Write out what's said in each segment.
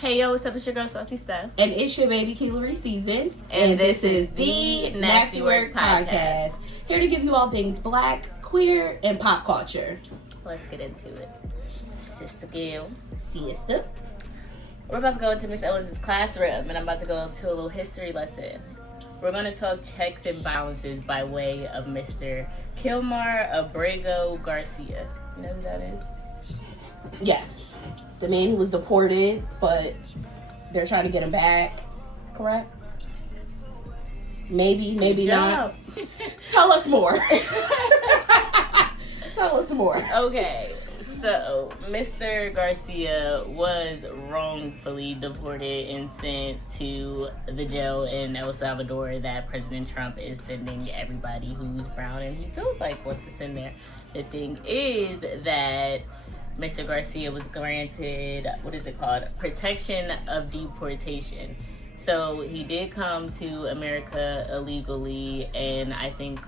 Hey yo, what's up? It's your girl Saucy Steph. And it's your baby Kilmar season. And this is the NSTY WRK podcast. Here to give you all things black, queer, and pop culture. Let's get into it. Sister Gil. Siesta. We're about to go into Miss Owens' classroom and I'm about to go into a little history lesson. We're going to talk checks and balances by way of Mr. Kilmar Abrego Garcia. You know who that is? Yes. The man who was deported, but they're trying to get him back. Correct? Maybe not. Tell us more. Tell us more. Okay. So, Mr. Garcia was wrongfully deported and sent to the jail in El Salvador that President Trump is sending everybody who's brown and he feels like wants to send there. The thing is that Mr. Garcia was granted, protection of deportation. So, he did come to America illegally and I think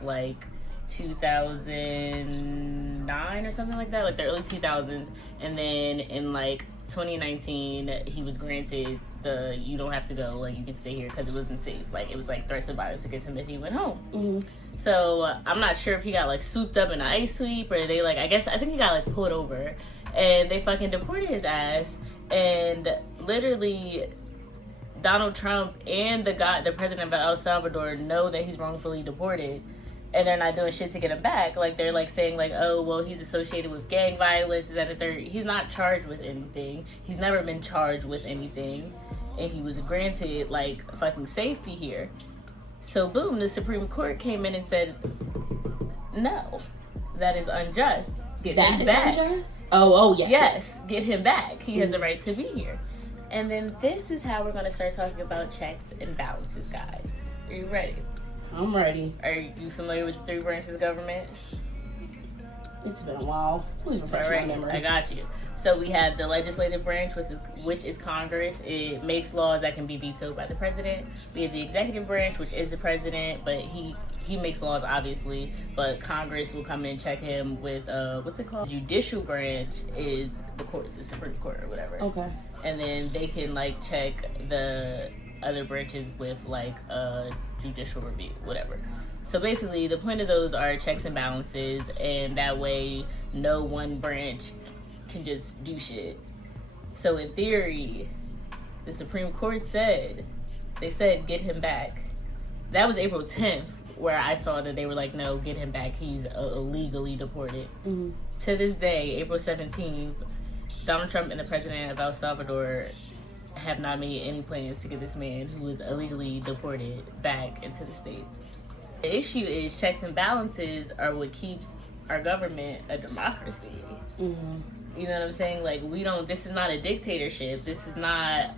2009 or something like that, like the early 2000s, and then in 2019 he was granted the you don't have to go, you can stay here because it wasn't safe, it was threats of violence against him if he went home. Mm-hmm. So I'm not sure if he got swooped up in an ice sweep or they I think he got pulled over and they fucking deported his ass, and literally Donald Trump and the president of El Salvador know that he's wrongfully deported. And they're not doing shit to get him back. They're saying oh, well, he's associated with gang violence. Is that a third? He's not charged with anything. He's never been charged with anything. And he was granted fucking safety here. So boom, the Supreme Court came in and said, no, that is unjust. Get him back. Unjust? Oh, yes. Yes, get him back. He has a right to be here. And then this is how we're going to start talking about checks and balances, guys. Are you ready? I'm ready. Are you familiar with the three branches of government? It's been a while. Please refresh my memory. I got you. So we have the legislative branch, which is Congress. It makes laws that can be vetoed by the president. We have the executive branch, which is the president, but he makes laws, obviously. But Congress will come in and check him with, what's it called? Judicial branch is the courts, the Supreme Court or whatever. Okay. And then they can, check the other branches with, judicial review, whatever. So basically, the point of those are checks and balances, and that way, no one branch can just do shit. So in theory, the Supreme Court said get him back. That was April 10th, where I saw that they were no, get him back. He's illegally deported. Mm-hmm. To this day, April 17th, Donald Trump and the president of El Salvador have not made any plans to get this man who was illegally deported back into the States. The issue is checks and balances are what keeps our government a democracy. Mm-hmm. You know what I'm saying? This is not a dictatorship. This is not,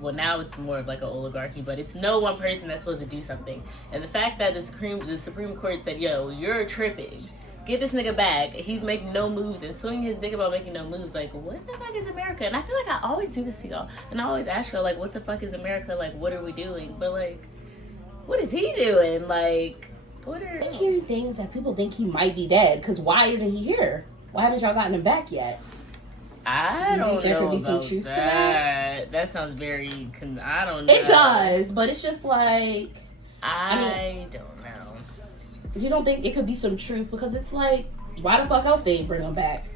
well, now it's more of an oligarchy, but it's no one person that's supposed to do something. And the fact that the Supreme Court said, yo, you're tripping. Get this nigga back. He's making no moves and swinging his dick about making no moves. What the fuck is America? And I feel I always do this to y'all. And I always ask y'all, what the fuck is America? What are we doing? But, what is he doing? I'm hearing things that people think he might be dead. Because why isn't he here? Why haven't y'all gotten him back yet? I don't know. There could be some truth to that? That sounds very. I don't know. It does, but it's just I don't know. You don't think it could be some truth? Because it's why the fuck else they bring him back?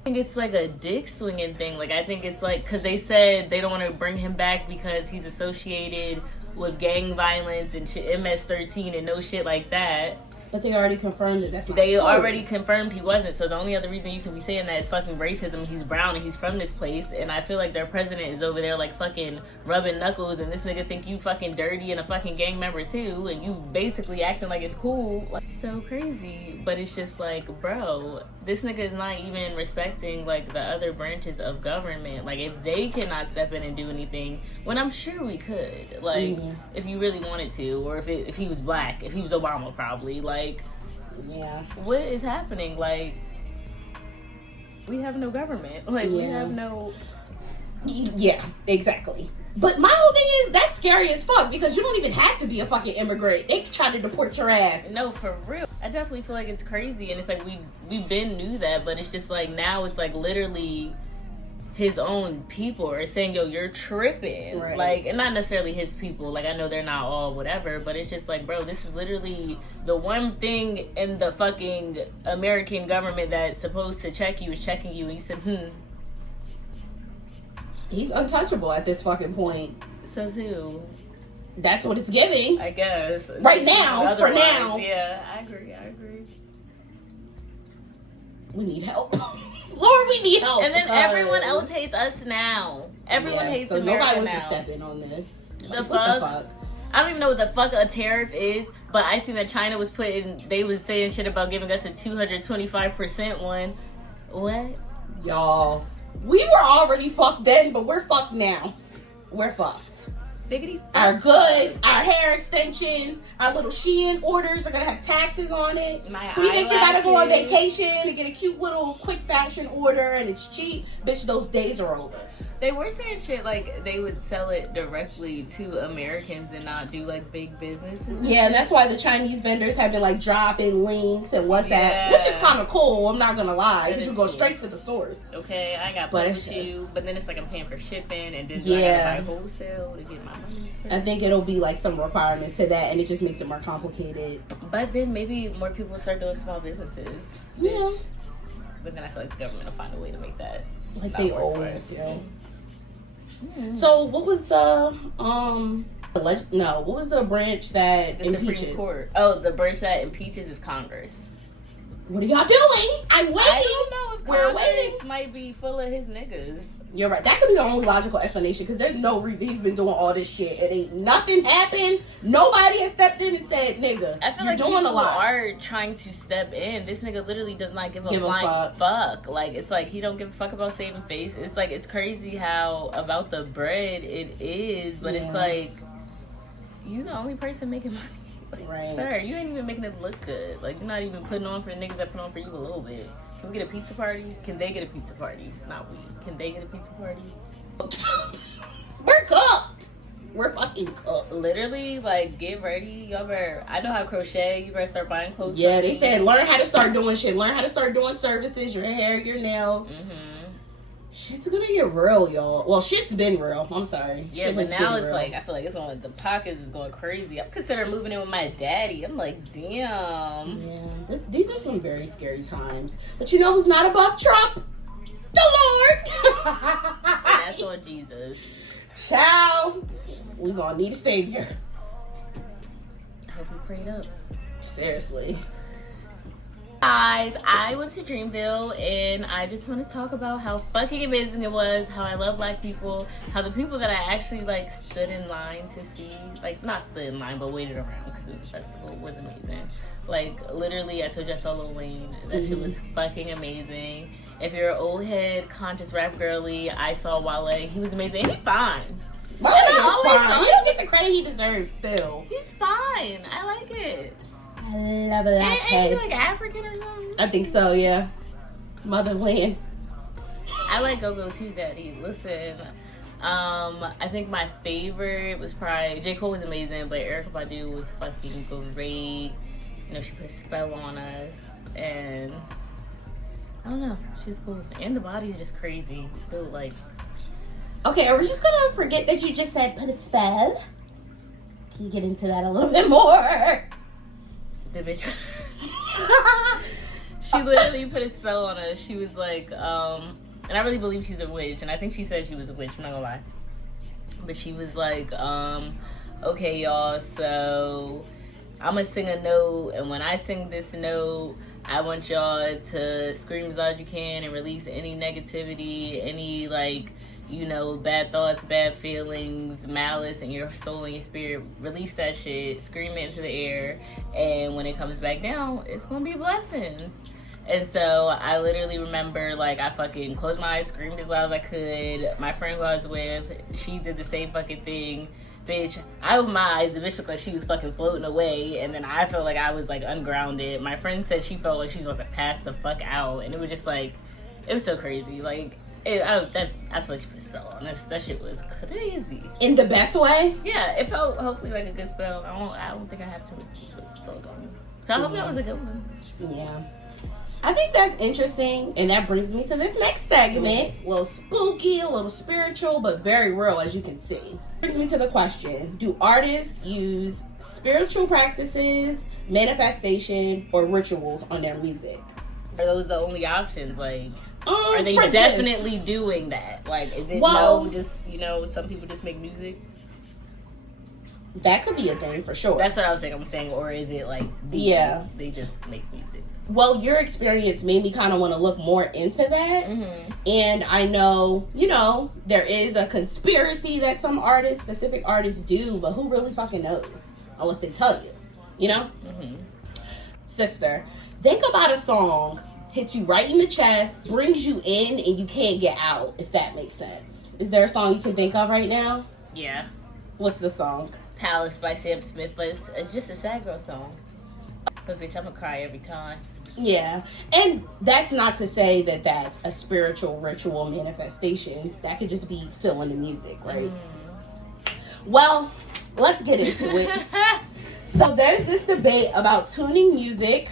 I think it's a dick swinging thing. I think it's because they said they don't want to bring him back because he's associated with gang violence and shit, MS-13 and no shit like that. But they already confirmed that that's not They true. already confirmed he wasn't. So the only other reason you can be saying that is fucking racism. He's brown and he's from this place. And I feel their president is over there fucking rubbing knuckles. And this nigga think you fucking dirty and a fucking gang member too. And you basically acting like it's cool. So crazy. But it's just bro, this nigga is not even respecting the other branches of government. If they cannot step in and do anything, when I'm sure we could. If you really wanted to. Or if he was black. If he was Obama probably. Yeah. What is happening? We have no government. We have no. Yeah, exactly. But my whole thing is that's scary as fuck because you don't even have to be a fucking immigrant. They try to deport your ass. No, for real. I definitely feel it's crazy, and it's we been knew that, but it's just now it's literally his own people are saying, yo, you're tripping. Right. Like, and not necessarily his people. Like, I know they're not all whatever, but it's just like, bro, this is literally the one thing in the fucking American government that's supposed to check you is checking you. And you said, He's untouchable at this fucking point. Says who? That's what it's giving. I guess. Right now, for now. Yeah, I agree. We need help. Lord, we need help. And then everyone else hates us now. Everyone hates America nobody wants now. to step in on this. What the fuck? I don't even know what the fuck a tariff is, but I seen that China was they was saying shit about giving us a 225% one. What? Y'all, we were already fucked then, but we're fucked now. We're fucked. Figgity. Our goods, our hair extensions, our little Shein orders are gonna have taxes on it. So you think you're about to go on vacation and get a cute little quick fashion order and it's cheap? Bitch, those days are over. They were saying shit like they would sell it directly to Americans and not do like big businesses. Yeah, and that's why the Chinese vendors have been like dropping links and WhatsApps, which is kind of cool. I'm not gonna lie, because you go straight to the source. Okay, I got put with you, but then it's like I'm paying for shipping and this I gotta buy wholesale to get my money. I think it'll be like some requirements to that, and it just makes it more complicated. But then maybe more people will start doing small businesses. Yeah. But then I feel like the government will find a way to make that. Like they always do. Mm-hmm. So what was the what was the branch that impeaches? Supreme Court. Oh, the branch that impeaches is Congress. What are y'all doing? I'm waiting. I don't know if We're Congress waiting. might be full of his niggas. You're right. That could be the only logical explanation, because there's no reason he's been doing all this shit. It ain't nothing happened. Nobody has stepped in and said, "Nigga, I feel you're like doing people a lot." are trying to step in. This nigga literally does not give a flying fuck. Like, it's like he don't give a fuck about saving face. It's like, it's crazy how about the bread it is, but it's like, you the only person making money. Like, right. Sir, you ain't even making it look good. Like, you're not even putting on for the niggas that put on for you a little bit. Can we get a pizza party? Can they get a pizza party? Not we. Can they get a pizza party? We're cooked. We're fucking cooked. Literally, like, get ready. Y'all better, I know how to crochet. You better start buying clothes. Yeah, they said learn how to start doing shit. Learn how to start doing services, your hair, your nails. Shit's gonna get real, y'all. Well, shit's been real. I'm sorry. Yeah, but now it's real. Like, I feel like it's going, the pockets is going crazy. I'm considering moving in with my daddy. I'm like, damn. Yeah, these are some very scary times. But you know who's not above Trump? The Lord. And that's on Jesus. Child, we gonna need a savior. I hope we prayed up. Seriously. Guys, I went to Dreamville and I just want to talk about how fucking amazing it was, how I love black people, how the people that I actually like stood in line to see, like not stood in line but waited around because it was a festival, was amazing. Like literally, I told you I saw Lil Wayne. That shit was fucking amazing. If you're an old head, conscious rap girly, I saw Wale. He was amazing. And he's fine. Wale is fine. He don't get the credit he deserves still. He's fine. I like it. I love a black head. Ain't he like African or something? I think so, yeah. Motherland. I like Go-Go too, Daddy. Listen, I think my favorite was probably J. Cole was amazing, but Erykah Badu was fucking great. You know, she put a spell on us, and I don't know, she's cool. And the body's just crazy. Built like. Okay, are we just gonna forget that you just said put a spell? Can you get into that a little bit more? The bitch. She literally put a spell on us. She was like, and I really believe she's a witch, and I think she said she was a witch, I'm not gonna lie. But she was like, okay, y'all, so I'm gonna sing a note, and when I sing this note, I want y'all to scream as loud as you can and release any negativity, any, like, you know, bad thoughts, bad feelings, malice in your soul and your spirit. Release that shit, scream it into the air, and when it comes back down, it's gonna be blessings. And so I literally remember, like, I fucking closed my eyes, screamed as loud as I could. My friend who I was with, she did the same fucking thing. Bitch, I opened my eyes, the bitch looked like she was fucking floating away, and then I felt like I was, like, ungrounded. My friend said she felt like she was about to pass the fuck out, and it was just, like, it was so crazy. Like, I feel like she put a spell on us. That shit was crazy. In the best way? Yeah, it felt hopefully like a good spell. I don't think I have to put spells on me. So I hope that was a good one. Yeah. I think that's interesting, and that brings me to this next segment. A little spooky, a little spiritual, but very real, as you can see. Brings me to the question, do artists use spiritual practices, manifestation, or rituals on their music? Are those the only options? Like, are they definitely doing that? Like, is it some people just make music? That could be a thing for sure. That's what I was saying. I'm saying, or is it like, they just make music? Well, your experience made me kind of want to look more into that. Mm-hmm. And I know, there is a conspiracy that some artists, specific artists do, but who really fucking knows? Unless they tell you, Mm-hmm. Sister, think about a song, hits you right in the chest, brings you in, and you can't get out, if that makes sense. Is there a song you can think of right now? Yeah. What's the song? Palace by Sam Smith, but it's just a sad girl song. But bitch, I'm gonna cry every time. Yeah, and that's not to say that that's a spiritual ritual manifestation. That could just be feeling the music, right? Well, let's get into it. So there's this debate about tuning music.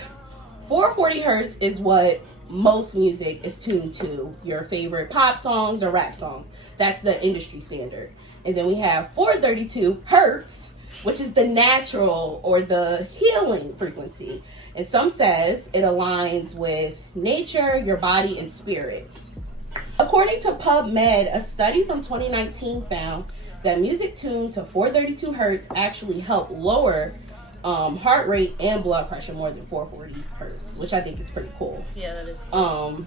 440 hertz is what most music is tuned to. Your favorite pop songs or rap songs. That's the industry standard. And then we have 432 hertz, which is the natural or the healing frequency. And some says it aligns with nature, your body, and spirit. According to PubMed, a study from 2019 found that music tuned to 432 hertz actually helped lower heart rate and blood pressure more than 440 hertz, which I think is pretty cool. Yeah, that is cool.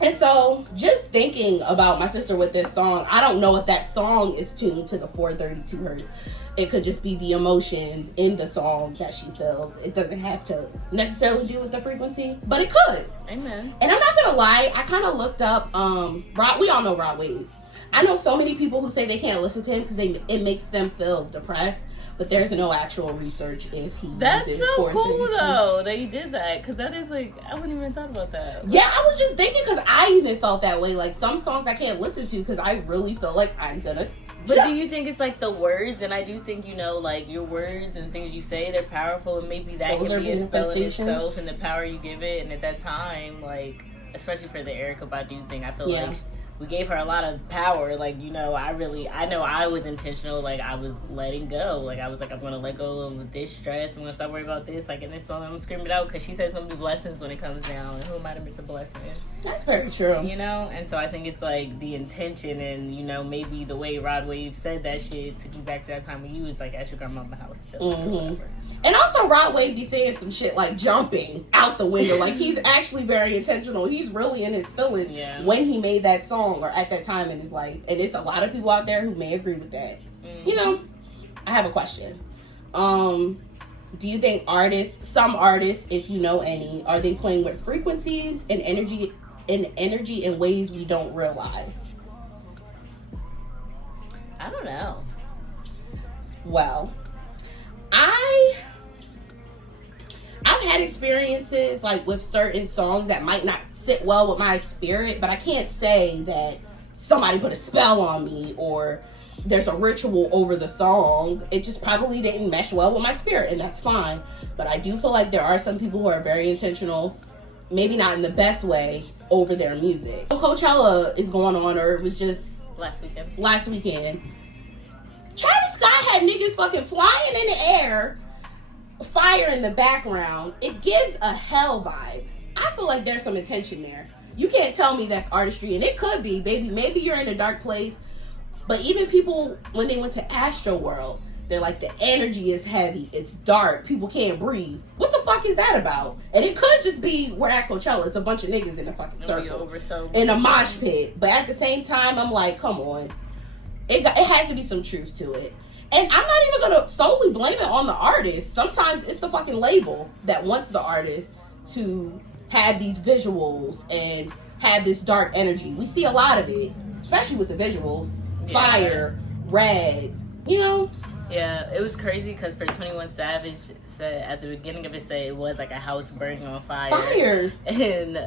And so, just thinking about my sister with this song, I don't know if that song is tuned to the 432 hertz. It could just be the emotions in the song that she feels. It doesn't have to necessarily do with the frequency, but it could. Amen. And I'm not gonna lie, I kind of looked up, we all know Rod Wave. I know so many people who say they can't listen to him because it makes them feel depressed. But there's no actual research if he That's uses so 432. cool though that you did that, because that is like, I wouldn't even thought about that. Yeah, I was just thinking because I even felt that way. Like some songs I can't listen to because I really feel like I'm gonna. But do you think it's like the words? And I do think like your words and things you say, they're powerful, and maybe that can be a spell in itself and the power you give it. And at that time, like especially for the Erykah Badu thing, I feel like we gave her a lot of power. Like, I know I was intentional. Like, I was letting go. Like, I was like, I'm going to let go of this stress. I'm going to stop worrying about this. Like, in this moment, I'm screaming it out because she says it's going to be blessings when it comes down. And who am I to miss a blessing? That's very true. And so I think it's like the intention and, maybe the way Rod Wave said that shit took you back to that time when you was like at your grandma's house. Mm-hmm. And also, Rod Wave be saying some shit like jumping out the window. Like, he's actually very intentional. He's really in his feelings when he made that song or at that time in his life. And it's a lot of people out there who may agree with that. Mm-hmm. I have a question. Do you think some artists, if you know any, are they playing with frequencies and energy in ways we don't realize? I don't know. Well, I've had experiences like with certain songs that might not sit well with my spirit, but I can't say that somebody put a spell on me or there's a ritual over the song. It just probably didn't mesh well with my spirit, and that's fine. But I do feel like there are some people who are very intentional, maybe not in the best way, over their music. Coachella is going on, or it was just last weekend. Travis Scott had niggas fucking flying in the air, fire in the background. It gives a hell vibe. I feel like there's some intention there. You can't tell me that's artistry, and it could be, baby. Maybe you're in a dark place. But even people, when they went to Astroworld, they're like, the energy is heavy, it's dark, people can't breathe. What the fuck is that about? And it could just be, we're at Coachella, it's a bunch of niggas in a fucking circle, in a mosh pit. But at the same time, I'm like, come on. It has to be some truth to it. And I'm not even going to solely blame it on the artist. Sometimes it's the fucking label that wants the artist to have these visuals and have this dark energy. We see a lot of it, especially with the visuals. Fire, red, Yeah, it was crazy because for 21 Savage said at the beginning of it, said it was like a house burning on fire. And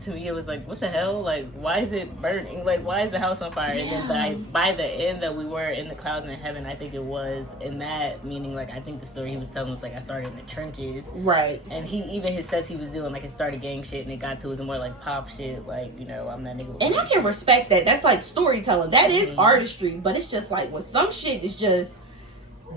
to me, it was like, what the hell? Like, why is it burning? Like, why is the house on fire? Yeah. And then by the end that we were in the clouds and in heaven, I think it was. And that meaning, like, I think the story he was telling was like, I started in the trenches. Right. And even his sets he was doing, like, it started gang shit and it got to it was more like pop shit. Like, you know, I'm that nigga. And I can respect that. That's like storytelling. That is artistry. But it's just like when some shit is just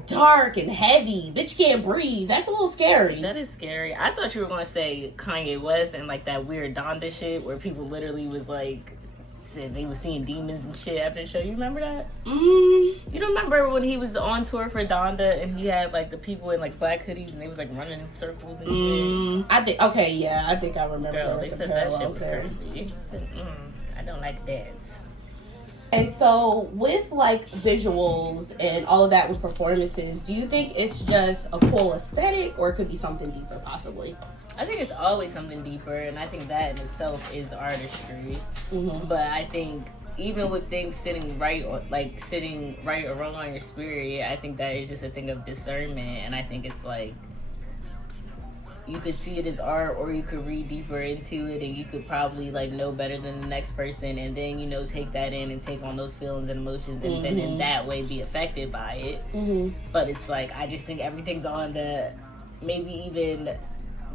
dark and heavy, bitch can't breathe, that's a little scary. That is scary. I thought you were gonna say Kanye West and like that weird Donda shit where people literally was like said they was seeing demons and shit after the show. You remember that? You don't remember when he was on tour for Donda and he had like the people in like black hoodies and they was like running in circles and shit? I think I think I remember. Girl, they said that shit was crazy. I said, I don't like that. And so with like visuals and all of that with performances, do you think it's just a cool aesthetic or it could be something deeper possibly? I think it's always something deeper, and I think that in itself is artistry. But I think even with things sitting right or wrong on your spirit, I think that is just a thing of discernment. And I think it's like you could see it as art, or you could read deeper into it, and you could probably like know better than the next person, and then you know take that in and take on those feelings and emotions, and then in that way be affected by it. But it's like I just think everything's on the maybe even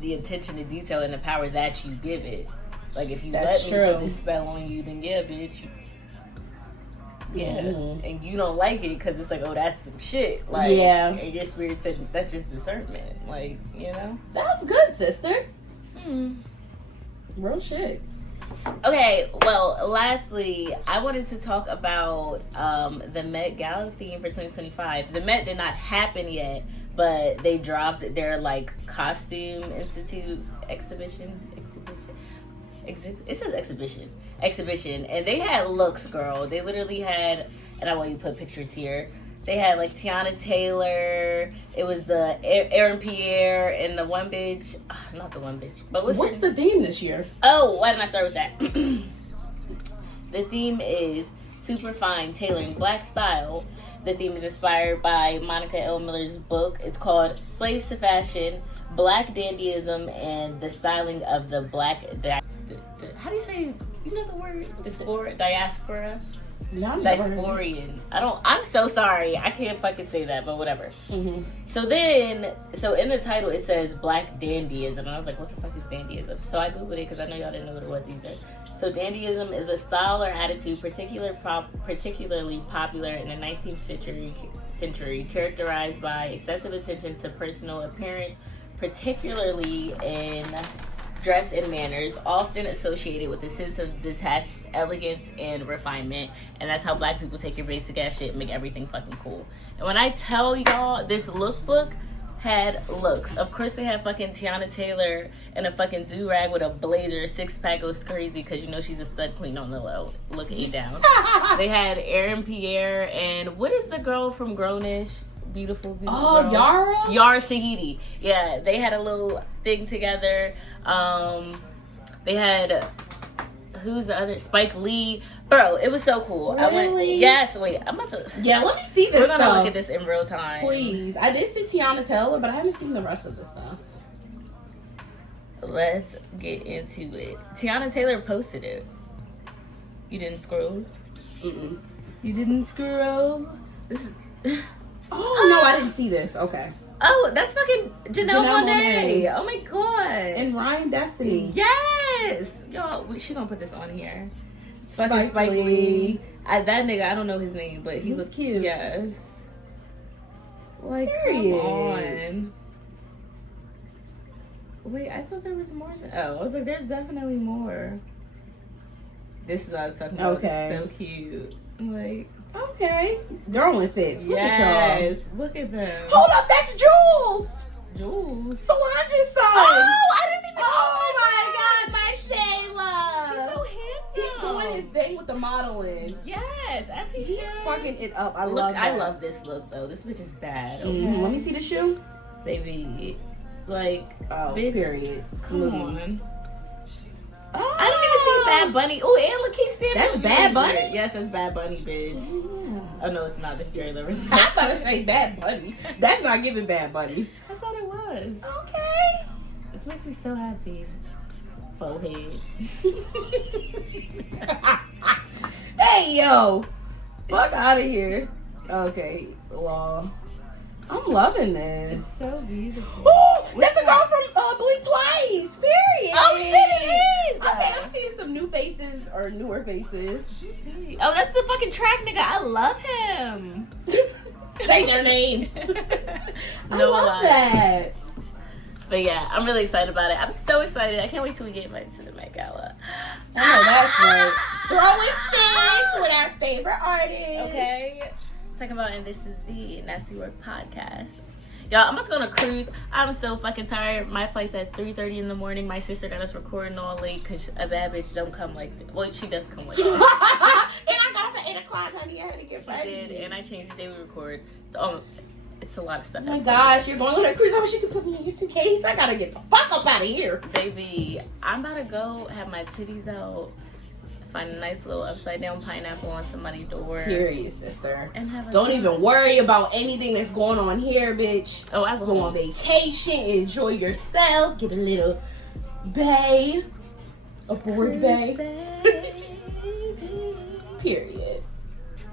the attention to detail and the power that you give it. Like if you let me put this spell on you, then yeah, bitch. And you don't like it because it's like, oh, that's some shit. Like, and your spirit said that's just discernment. Like, you know, that's good, sister. Real shit. Okay, well, lastly, I wanted to talk about the Met Gala theme for 2025. The Met did not happen yet, but they dropped their like costume institute exhibition. It says exhibition, and they had looks, girl. They literally had, and I want you to put pictures here. They had like Tiana Taylor. It was the Aaron Pierre and the one bitch, not the one bitch, but what's the theme this year? Oh, why didn't I start with that? The theme is Superfine, Tailoring Black Style. The theme is inspired by Monica L. Miller's book. It's called Slaves to Fashion, Black Dandyism, and the Styling of the Black how do you say, you know the word? Diaspora? No, Diasporian. I'm so sorry. I can't fucking say that, but whatever. So in the title it says Black Dandyism. And I was like, what the fuck is dandyism? So I Googled it because I know y'all didn't know what it was either. So dandyism is a style or attitude particularly popular in the 19th century, characterized by excessive attention to personal appearance, particularly in dress and manners, often associated with a sense of detached elegance and refinement. And that's how black people take your basic ass shit and make everything fucking cool. And when I tell y'all, this lookbook had looks. Of course they had fucking Tiana Taylor in a fucking do-rag with a blazer, six-pack goes crazy because you know she's a stud queen on the low. Look A down. They had Aaron Pierre and what is the girl from Grownish? Beautiful girl. Yara Shahidi. Yeah, they had a little thing together. They had who's the other? Spike Lee. Bro, it was so cool. Really? Yes, wait, I'm about to. Yeah, let me see this. We're gonna look at this in real time. Please. I did see Tiana Taylor, but I haven't seen the rest of the stuff. Let's get into it. Tiana Taylor posted it. You didn't scroll? You didn't scroll? This is Oh, no, I didn't see this. Okay. Oh, that's fucking Janelle Monáe. Oh, my God. And Ryan Destiny. Yes. Y'all, she gonna put this on here. Fucking Spike Lee. That nigga, I don't know his name, but he looks cute. Yes. Like, period. Come on. Wait, I thought there was more. I was like, there's definitely more. This is what I was talking about. Okay. So cute. Like. Okay. Girl in fits. Look at y'all. Yes. Look at them. Hold up, that's Jules. Solange's son. Oh, I didn't even Oh my God, my Shayla. He's so handsome. He's doing his thing with the modeling. Yes, as he He's should. fucking it up. I love that. I love this look though. This bitch is bad. Okay? Let me see the shoe. Baby. Like, bitch. Period. Smooth. Come on. Oh. I didn't even see Bad Bunny. Oh, and look, keep standing. That's Bad Bunny? Yes, that's Bad Bunny, bitch. Yeah. Oh no, it's not. It's Jerry Lewis. I was about to say Bad Bunny. That's not giving Bad Bunny. I thought it was. Okay. This makes me so happy. Forehead. Hey, yo. Fuck out of here. Okay, well, I'm loving this. It's so beautiful. Oh, that's a girl from Blink Twice. Period. Oh shit, it is. Okay, I'm seeing some new faces or newer faces. Oh, that's the fucking track nigga. I love him. Say their names. I No love lie. that. But yeah, I'm really excited about it. I'm so excited. I can't wait till we get invited to the Met Gala. I know that's right. Throwing fits with our favorite artists. Okay. Talking about, and this is the NSTY WRK podcast. Y'all, I'm about to go on a cruise. I'm so fucking tired. My flight's at 3:30 in the morning. My sister got us recording all late because a bad bitch don't come like this. Well, she does come like this. And I got up at 8 o'clock, honey. I had to get ready. She did, and I changed the day we record. So it's a lot of stuff. Oh my gosh, you're going on a cruise. I wish you could put me in your suitcase. I gotta get the fuck up out of here. Baby, I'm about to go have my titties out, find a nice little upside down pineapple on somebody's door. Period, sister. And have a Don't even worry about anything that's going on here, bitch. Oh, I will go on vacation, enjoy yourself, get a little bae, a board bae. Period.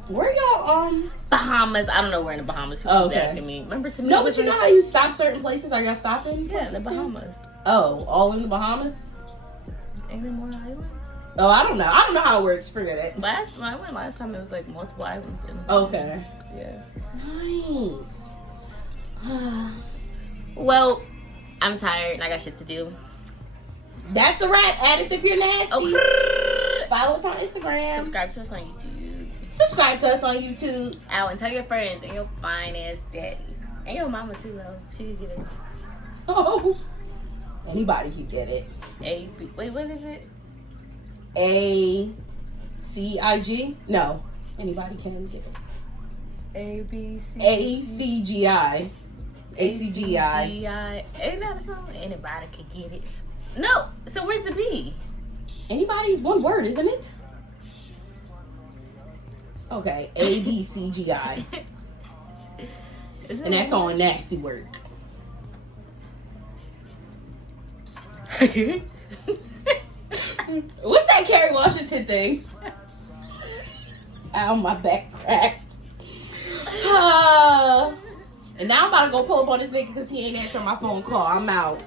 Where y'all Bahamas. I don't know where in the Bahamas. People be asking me. Remember to me? No, but you know how you stop certain places? Are y'all stopping? Yeah, the Bahamas. Oh, all in the Bahamas? Ain't there more islands? Oh, I don't know. I don't know how it works. Forget it. When I went last time, it was like multiple islands. Okay. Yeah. Nice. Well, I'm tired and I got shit to do. That's a wrap. Add us if you're nasty. Okay. Follow us on Instagram. Subscribe to us on YouTube. Subscribe to us on YouTube. Ow, and tell your friends and your fine ass daddy. And your mama too, though. She could get it. Oh. Anybody can get it. Wait, what is it? ACIG? No. Anybody can get it. ACGI. ACGI. Ain't that a song? Anybody can get it. No. So where's the B? Anybody's one word, isn't it? Okay. ABCGI. And that's on NSTY WRK. What's that Kerry Washington thing? Ow, my back cracked. And now I'm about to go pull up on this nigga because he ain't answering my phone call. I'm out.